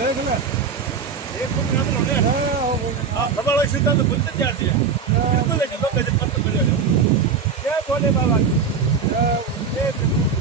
देख ले एक को काम होने हो गई हां खबर वाली सीधा तो बोलते जा दिया बिल्कुल लेकिन लोग कैसे पसंद कर रहे हो क्या बोले बाबा ये